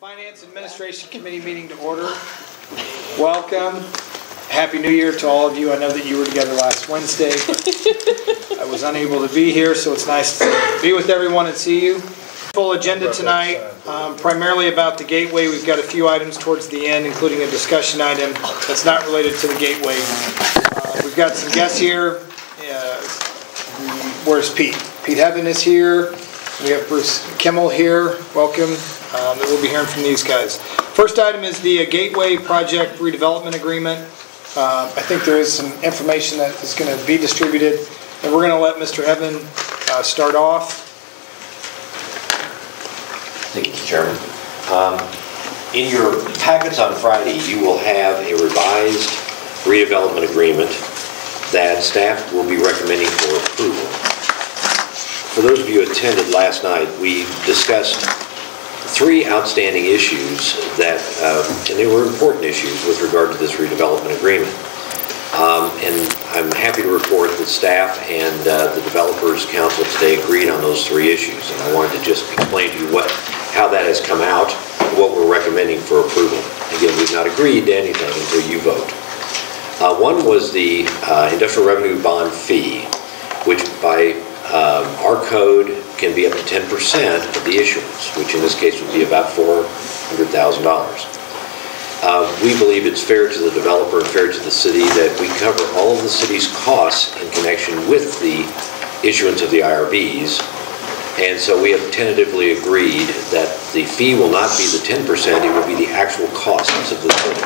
Finance Administration Committee meeting to order. Welcome. Happy New Year to all of you. I know that you were together last Wednesday, but I was unable to be here, so it's nice to be with everyone and see you. Full agenda tonight, primarily about the Gateway. We've got a few items towards the end, including a discussion item that's not related to the Gateway. We've got some guests here. Where's Pete? Pete Heaven is here. We have Bruce Kimmel here. Welcome. That we'll be hearing from these guys. First item is the Gateway Project Redevelopment Agreement. I think there is some information that is going to be distributed, and we're going to let Mr. Heaven start off. Thank you, Mr. Chairman. In your packets on Friday, you will have a revised redevelopment agreement that staff will be recommending for approval. For those of you who attended last night, we discussed three outstanding issues that, and they were important issues with regard to this redevelopment agreement. And I'm happy to report that staff and the Developers Council today agreed on those three issues. And I wanted to just explain to you how that has come out, what we're recommending for approval. Again, we've not agreed to anything until you vote. One was the industrial revenue bond fee, which by our code can be up to 10% of the issuance, which in this case would be about $400,000. We believe it's fair to the developer and fair to the city that we cover all of the city's costs in connection with the issuance of the IRBs. And so we have tentatively agreed that the fee will not be the 10%, it will be the actual costs of the city,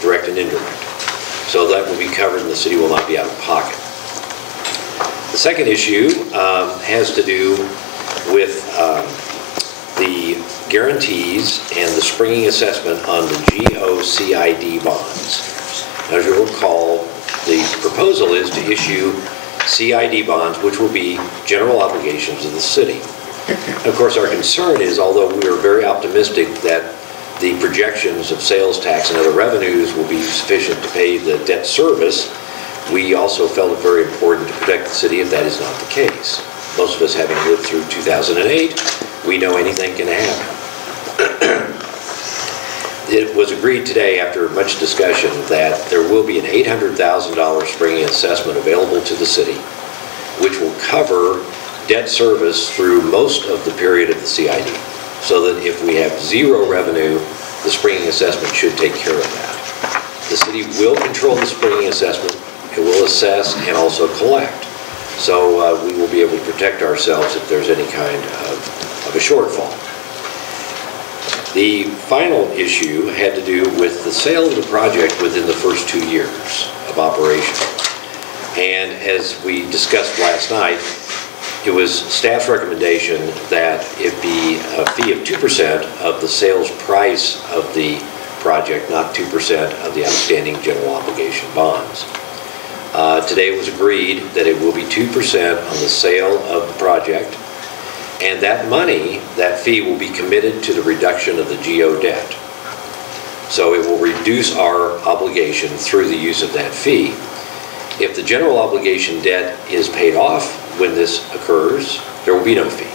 direct and indirect. So that will be covered and the city will not be out of pocket. The second issue has to do with the guarantees and the springing assessment on the GOCID bonds. Now, as you'll recall, the proposal is to issue CID bonds, which will be general obligations of the city. Of course, our concern is, although we are very optimistic that the projections of sales tax and other revenues will be sufficient to pay the debt service, we also felt it very important to protect the city if that is not the case. Most of us, having lived through 2008, we know anything can happen. It was agreed today, after much discussion, that there will be an $800,000 springing assessment available to the city, which will cover debt service through most of the period of the CID, so that if we have zero revenue, the springing assessment should take care of that. The city will control the springing assessment. It will assess and also collect. So we will be able to protect ourselves if there's any kind of a shortfall. The final issue had to do with the sale of the project within the first 2 years of operation. And as we discussed last night, it was staff's recommendation that it be a fee of 2% of the sales price of the project, not 2% of the outstanding general obligation bonds. Today it was agreed that it will be 2% on the sale of the project, and that money, that fee, will be committed to the reduction of the GO debt. So it will reduce our obligation through the use of that fee. If the general obligation debt is paid off when this occurs, there will be no fee.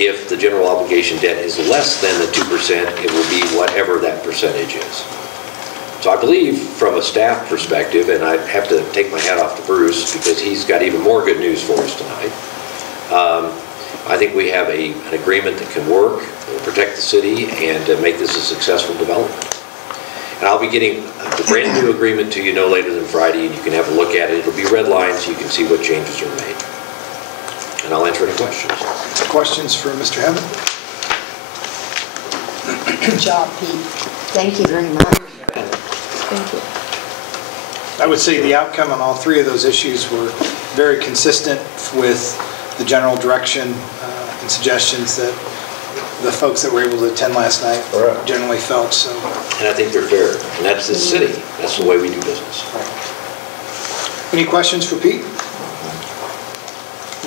If the general obligation debt is less than the 2%, it will be whatever that percentage is. So I believe from a staff perspective, and I have to take my hat off to Bruce because he's got even more good news for us tonight. I think we have an agreement that can work, that will protect the city, and make this a successful development. And I'll be getting the brand new agreement to you no later than Friday, and you can have a look at it. It'll be red lines so you can see what changes are made. And I'll answer any questions. Questions for Mr. Heaven? Good job, Pete. Thank you very much. Thank you. I would say the outcome on all three of those issues were very consistent with the general direction and suggestions that the folks that were able to attend last night generally felt. So. And I think they're fair. And that's the city. That's the way we do business. Right. Any questions for Pete?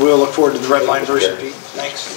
We'll look forward to the red line version, Pete. Thanks.